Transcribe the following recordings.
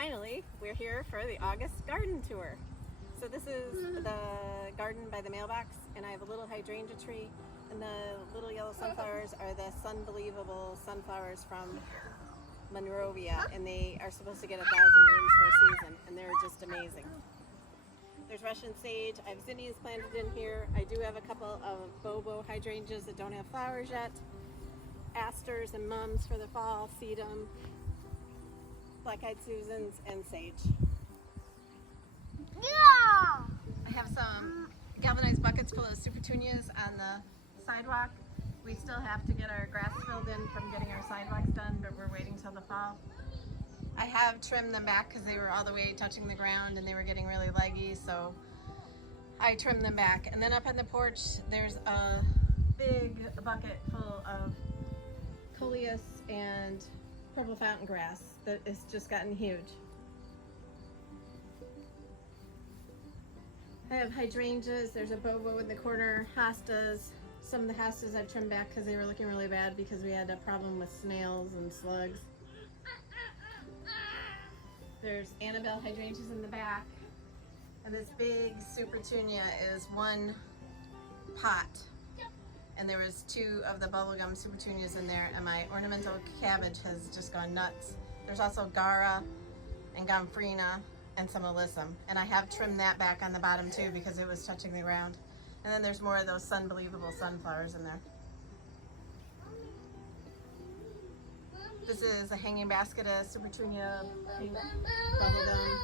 finally, we're here for the August garden tour. So this is the garden by the mailbox, and I have a little hydrangea tree, and the little yellow sunflowers are the Sunbelievable sunflowers from Monrovia, and they are supposed to get 1,000 blooms for a season, and they're just amazing. There's Russian sage. I have zinnias planted in here. I do have a couple of bobo hydrangeas that don't have flowers yet. Asters and mums for the fall, sedum, black-eyed Susans, and sage. Yeah! I have some galvanized buckets full of supertunias on the sidewalk. We still have to get our grass filled in from getting our sidewalks done, but we're waiting till the fall. I have trimmed them back because they were all the way touching the ground and they were getting really leggy, so I trimmed them back. And then up on the porch, there's a big bucket full of coleus and purple fountain grass that has just gotten huge. I have hydrangeas. There's a bobo in the corner, hostas. Some of the hostas I've trimmed back because they were looking really bad because we had a problem with snails and slugs. There's Annabelle hydrangeas in the back. And this big supertunia is one pot. And there was 2 of the bubblegum supertunias in there, and my ornamental cabbage has just gone nuts. There's also Gara and Gomphrena and some alyssum. And I have trimmed that back on the bottom too because it was touching the ground. And then there's more of those Sunbelievable sunflowers in there. This is a hanging basket of supertunia pink bubblegum.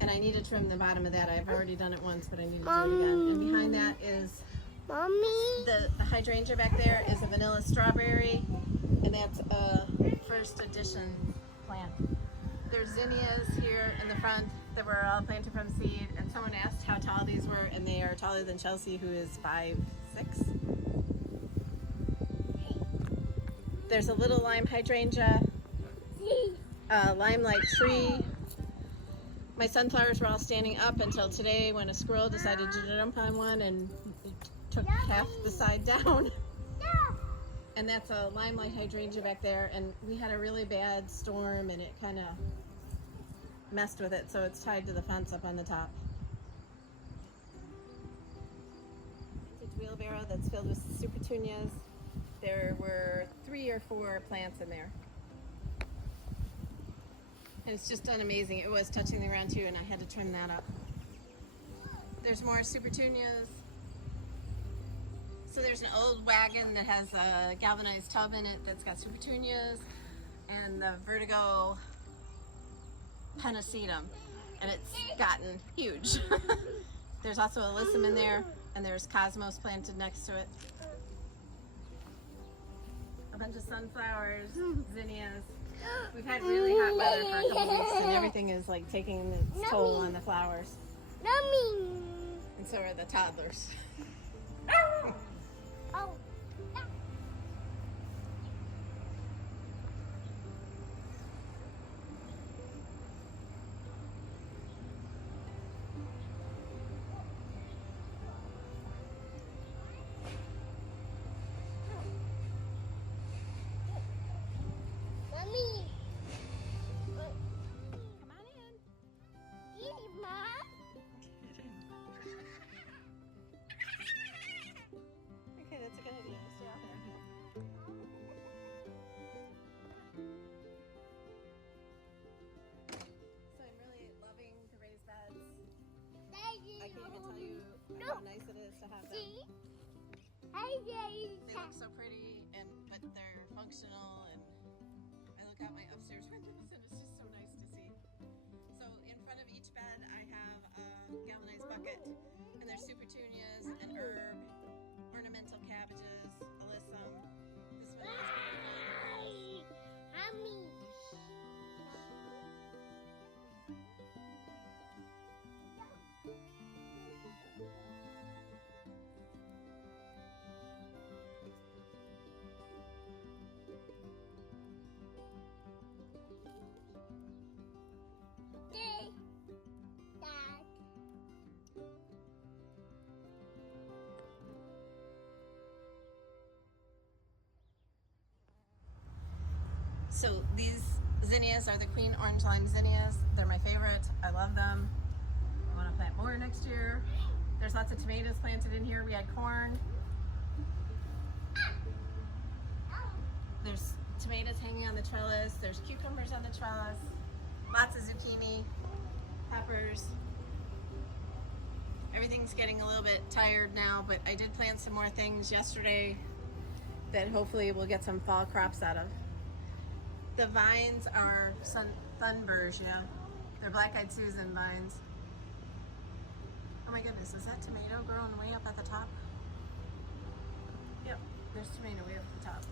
And I need to trim the bottom of that. I've already done it once, but I need to do it again. And behind that is the hydrangea back there is a vanilla strawberry, and that's a first edition plant. There's zinnias here in the front that were all planted from seed, and someone asked how tall these were, and they are taller than Chelsea, who is 5'6". There's a little lime hydrangea, limelight tree. My sunflowers were all standing up until today when a squirrel decided to jump on one and took half the side down. And that's a limelight hydrangea back there, and we had a really bad storm and it kind of messed with it, so it's tied to the fence up on the top. Vintage wheelbarrow that's filled with supertunias. There were 3 or 4 plants in there. And it's just done amazing. It was touching the ground too, and I had to trim that up. There's more supertunias. So there's an old wagon that has a galvanized tub in it that's got supertunias and the Vertigo Pennisetum, and it's gotten huge. There's also alyssum in there, and there's cosmos planted next to it. A bunch of sunflowers, zinnias. We've had really hot weather for a couple weeks, and everything is like taking its toll on the flowers. And so are the toddlers. Oh. Mommy. Come on in. Kitty, Mom. Okay, that's a good idea. Stay out there. So I'm really loving the raised beds. I can't even tell you how nice it is to have them. See? Hey, They look so pretty, but they're functional, and I look out my upstairs windows and it's just so nice to see. So in front of each bed I have a galvanized bucket, and there's supertunias and herb, ornamental cabbages, alyssum. This one is Mommy. Dad. So these zinnias are the queen orange lime zinnias. favorite. I love them. I want to plant more next year. There's lots of tomatoes planted in here. We had corn. There's tomatoes hanging on the trellis. There's cucumbers on the trellis. Lots of zucchini, peppers. Everything's getting a little bit tired now, but I did plant some more things yesterday that hopefully we'll get some fall crops out of. The vines are thunbergia. They're black-eyed Susan vines. Oh my goodness, is that tomato growing way up at the top? Yep, there's tomato way up at the top.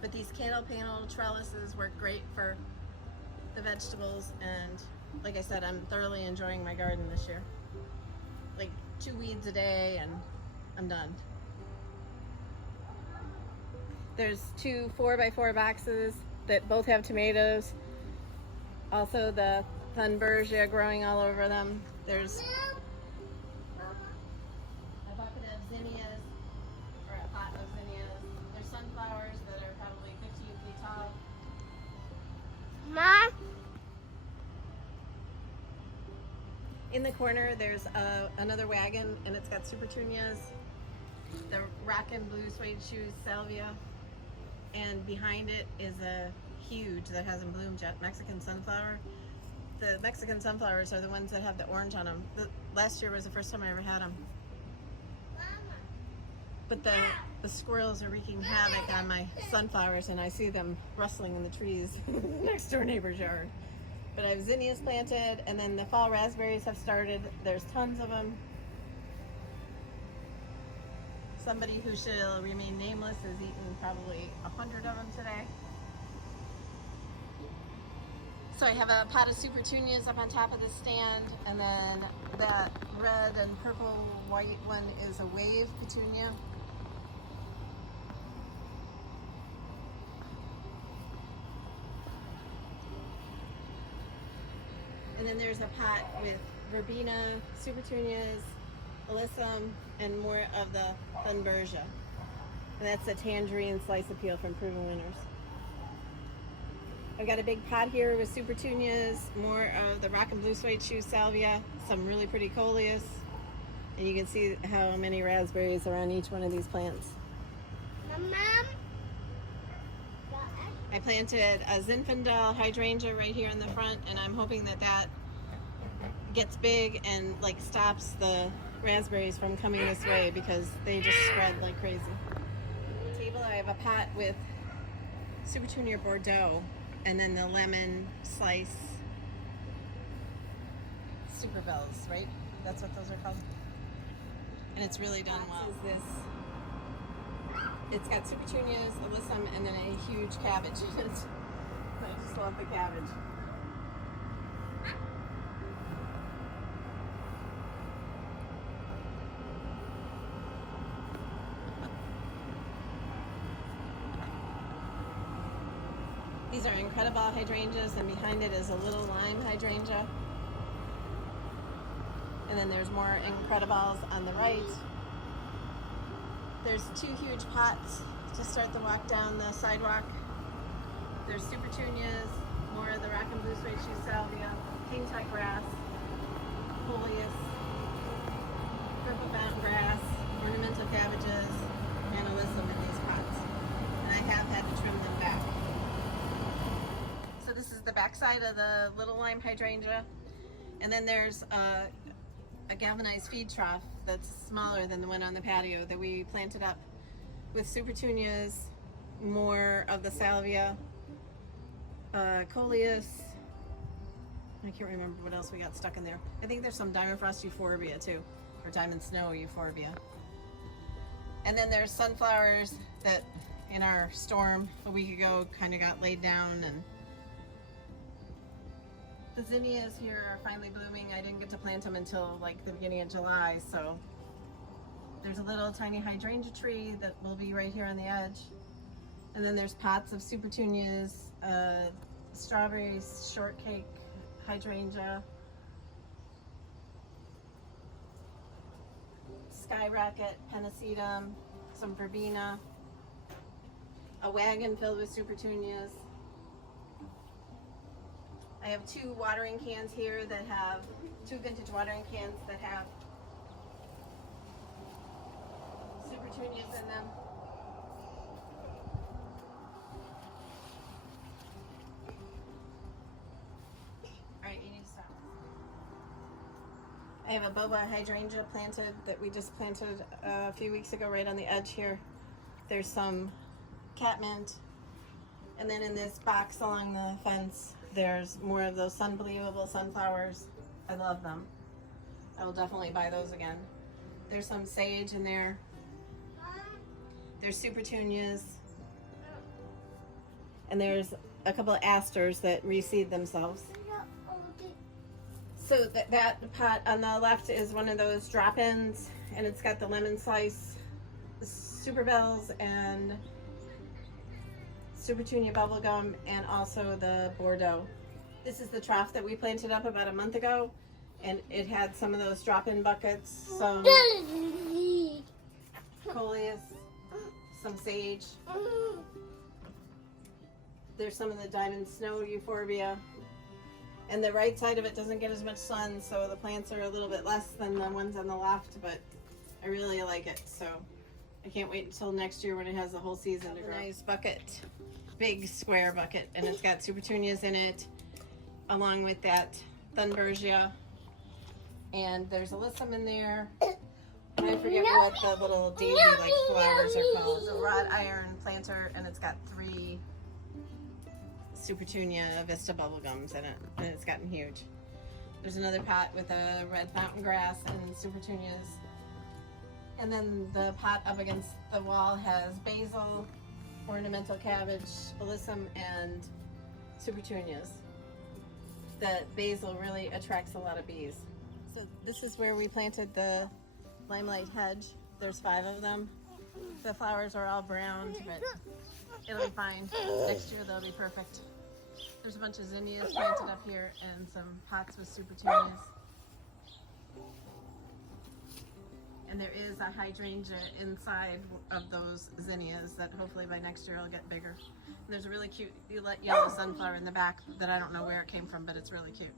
But these candle panel trellises work great for the vegetables, and like I said, I'm thoroughly enjoying my garden this year. Like 2 weeds a day and I'm done. There's 2 4x4 boxes that both have tomatoes. Also the thunbergia growing all over them. There's a bucket of zinnias, or a pot of zinnias. There's sunflowers that are probably 15 feet tall. Mom. In the corner, there's another wagon, and it's got supertunias, the rockin' blue suede shoes, salvia, and behind it is a huge, that hasn't bloomed yet, Mexican sunflower. The Mexican sunflowers are the ones that have the orange on them. Last year was the first time I ever had them. But the squirrels are wreaking havoc on my sunflowers, and I see them rustling in the trees next door neighbor's yard. But I have zinnias planted, and then the fall raspberries have started. There's tons of them. Somebody who shall remain nameless has eaten probably 100 of them today. So I have a pot of supertunias up on top of the stand, and then that red and purple white one is a wave petunia. And then there's a pot with verbena, supertunias, alyssum, and more of the thunbergia. And that's a tangerine slice appeal from Proven Winners. I've got a big pot here with supertunias, more of the rock and blue suede shoe salvia, some really pretty coleus, and you can see how many raspberries are on each one of these plants. Mom. I planted a Zinfandel hydrangea right here in the front, and I'm hoping that that gets big and like stops the raspberries from coming this way, because they just spread like crazy. On the table I have a pot with Supertunia Bordeaux, and then the lemon slice super bells, right? That's what those are called. And it's really done well. This is this. It's got supertunias, alyssum, and then a huge cabbage in it. I just love the cabbage. These are incredible hydrangeas, and behind it is a little lime hydrangea. And then there's more incredibles on the right. There's 2 huge pots to start the walk down the sidewalk. There's supertunias, more of the rock and blue suede shoe salvia, king tut grass, coleus, purple fountain grass, ornamental cabbages, and alyssum in these pots. And I have had to trim them back. So this is the back side of the little lime hydrangea. And then there's a galvanized feed trough that's smaller than the one on the patio that we planted up with supertunias, more of the salvia, coleus. I can't remember what else we got stuck in there. I think there's some diamond frost euphorbia too, or diamond snow euphorbia. And then there's sunflowers that in our storm a week ago kind of got laid down, and the zinnias here are finally blooming. I didn't get to plant them until like the beginning of July, so there's a little tiny hydrangea tree that will be right here on the edge. And then there's pots of supertunias, strawberries, shortcake, hydrangea, skyrocket, pennisetum, some verbena, a wagon filled with supertunias, I have 2 watering cans here that have 2 vintage watering cans that have super petunias in them. Alright, you need to stop. I have a boba hydrangea planted that we just planted a few weeks ago right on the edge here. There's some catmint, and then in this box along the fence there's more of those unbelievable sunflowers. I love them. I will definitely buy those again. There's some sage in there. There's super petunias, and there's a couple of asters that reseed themselves. So that pot on the left is one of those drop-ins, and it's got the lemon slice, super bells, and super petunia bubblegum, and also the Bordeaux. This is the trough that we planted up about a month ago, and it had some of those drop-in buckets, some coleus, some sage. There's some of the diamond snow euphorbia. And the right side of it doesn't get as much sun, so the plants are a little bit less than the ones on the left, but I really like it, so I can't wait until next year when it has the whole season to grow. Nice bucket, big square bucket, and it's got super petunias in it, along with that Thunbergia, and there's alyssum in there, and I forget what the little daisy-like flowers are called. It's a wrought iron planter, and it's got 3 super petunia vista bubblegums in it, and it's gotten huge. There's another pot with a red mountain grass and super petunias, and then the pot up against the wall has basil, ornamental cabbage, alyssum, and super petunias. The basil really attracts a lot of bees. So this is where we planted the Limelight hedge. There's 5 of them. The flowers are all brown, but it'll be fine. Next year they'll be perfect. There's a bunch of zinnias planted up here and some pots with super petunias. And there is a hydrangea inside of those zinnias that hopefully by next year will get bigger. And there's a really cute yellow sunflower in the back that I don't know where it came from, but it's really cute.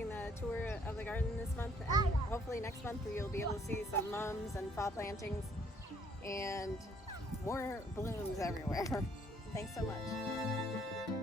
taking the tour of the garden this month, and hopefully next month you'll be able to see some mums and fall plantings and more blooms everywhere. Thanks so much.